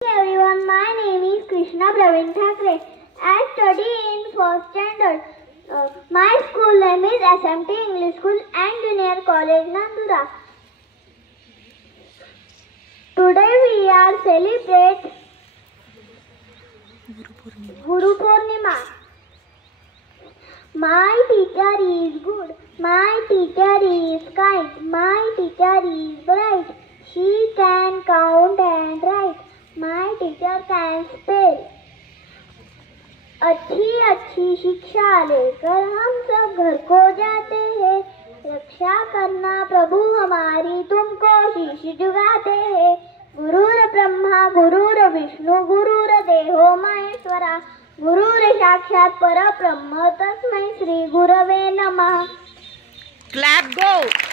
Everyone, my name is Krishna Praveen Thakre. I study in first standard. My school name is SMT English School and Junior College Nandura. Today we are celebrate Guru Purnima. My teacher is good. My teacher is kind. My teacher is bright. She can count and write. My teacher can spell. अच्छी अच्छी शिक्षा लेकर हम सब घर को जाते हैं. रक्षा करना प्रभु हमारी तुमको शीश झुकाते हैं. गुरुर ब्रह्मा गुरुर विष्णु गुरुर देवो महेश्वरा. गुरुर साक्षात परब्रह्म तस्मै श्री गुरवे नमः. Clap, go.